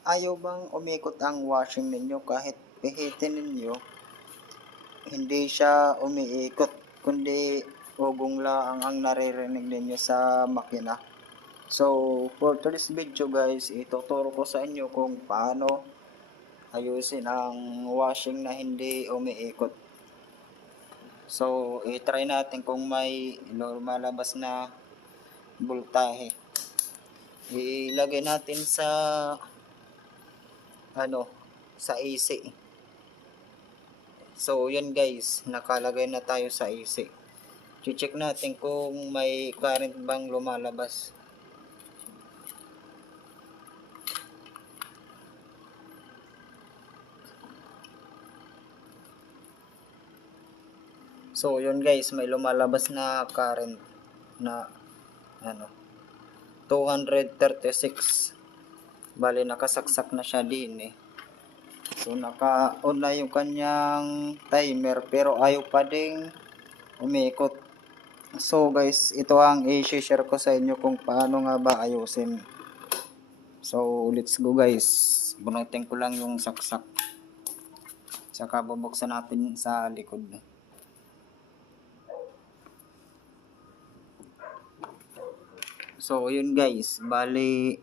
Ayaw bang umikot ang washing ninyo kahit pihitin ninyo, hindi siya umiikot, kundi ugong lang ang naririnig ninyo sa makina. So, for today's video guys, ituturo ko sa inyo kung paano ayusin ang washing na hindi umiikot. So, i-try natin kung may lumalabas na voltahe. Ilagay natin sa sa AC. So, yun guys, nakalagay na tayo sa AC. Check natin kung may current bang lumalabas. So, yun guys, may lumalabas na current na 236. Bali, nakasaksak na siya din eh. So, naka-on na yung kanyang timer pero ayaw pa ding umikot. So, guys, ito ang i-share ko sa inyo kung paano nga ba ayusin. So, let's go guys. Bunutin ko lang yung saksak. Saka bubuksan natin sa likod. So, yun guys. Bali,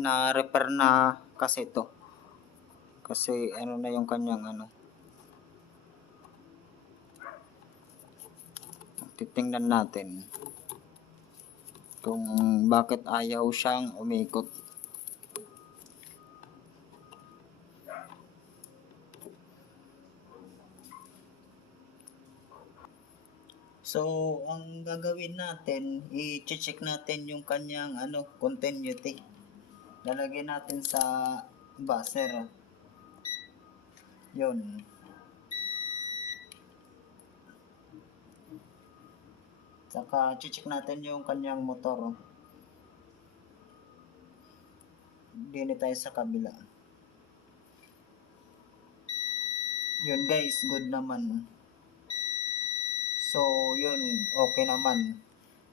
na-repair na kasi to. Kasi ano na yung kanyang titingnan natin kung bakit ayaw siyang umikot. So, ang gagawin natin, i-check natin yung kanyang continuity. Lalagyan natin sa buzzer. Yun. Saka check natin yung kanyang motor. Dito tayo sa kabila. Yun guys, good naman. So, yun, okay naman.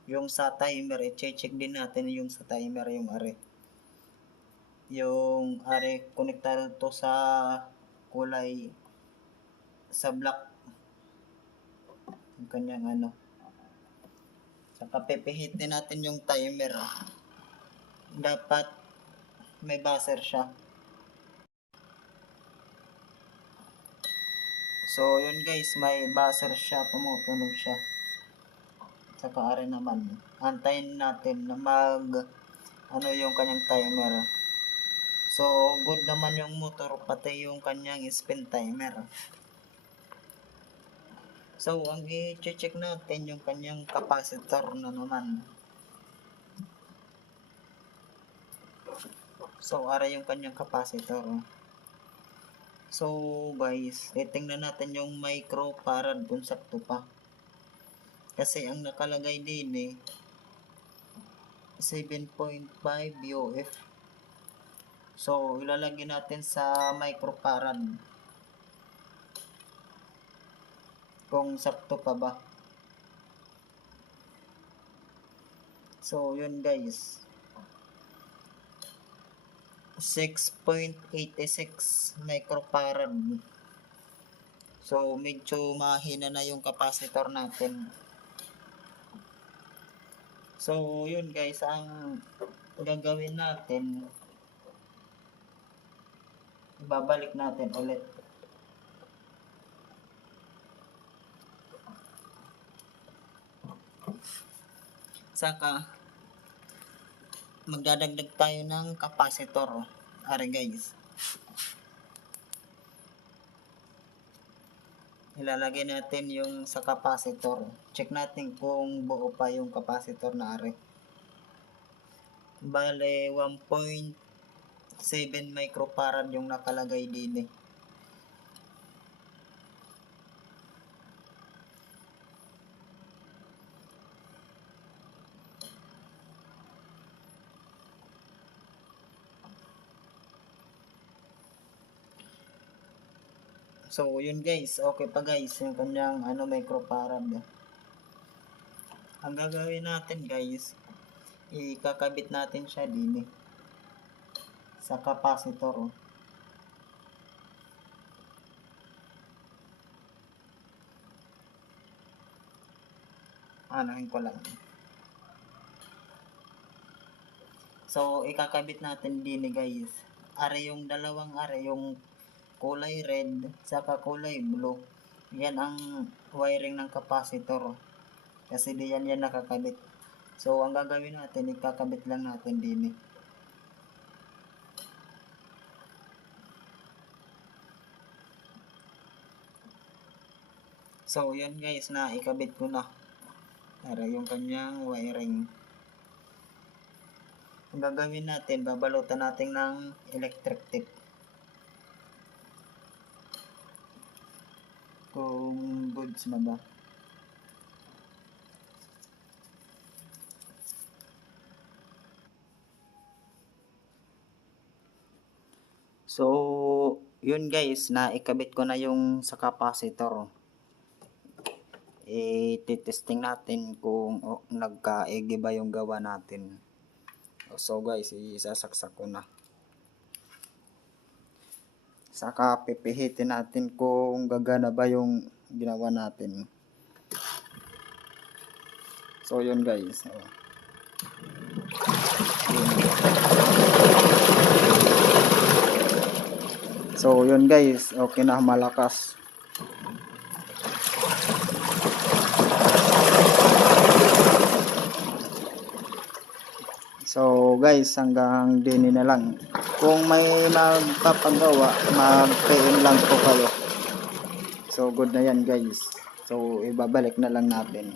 Yung sa timer, i-check din natin yung sa timer, yung are. Yung are, konektado to sa kulay, sa black. Yung kanyang Saka pipihit din natin yung timer. Dapat may buzzer siya. So, yun guys, may buzzer siya, tumutunog siya. Saka are naman, antayin natin na yung kanyang timer. So, good naman yung motor, pati yung kanyang spin timer. So, ang i-check natin yung kanyang capacitor na naman. So, are yung kanyang capacitor. So, guys, titingnan natin yung microfarad kung sakto pa. Kasi ang nakalagay din 7.5 UF. So, ilalagay natin sa microfarad. Kung sakto pa ba. So, yun guys. 6.86 microfarad. So, medyo mahina na yung capacitor natin. So, yun guys, ang gagawin natin, babalik natin ulit. Saka, magdadagdag tayo ng capacitor. Are guys. Ilalagay natin yung sa capacitor. Check natin kung buo pa yung capacitor na are. Bale, 1.7 microfarad yung nakalagay din So, yun guys. Okay pa guys. Yung kanyang microfarad. Ang gagawin natin guys, ikakabit natin siya din sa capacitor. Oh. Anahin ko lang. So, ikakabit natin din guys. Are yung dalawang are, yung kulay red, saka kulay blue. Yan ang wiring ng capacitor. Kasi di yan nakakabit. So, ang gagawin natin, ikakabit lang natin din. So, yun guys, na ikabit ko na. Para yung kanyang wiring. Ang gagawin natin, babalutan natin ng electric tape. Kung goods na ba. So, yun guys, na ikabit ko na yung sa capacitor. I-testing natin kung nagka-egi ba yung gawa natin. So guys, isasaksak ko na. Saka pipihitin natin kung gagana ba yung ginawa natin. So yun guys. So yun guys, okay na, malakas. So guys, hanggang din na lang. Kung may magpapagawa, mag-PM lang po kayo. So good na yan guys. So ibabalik na lang natin.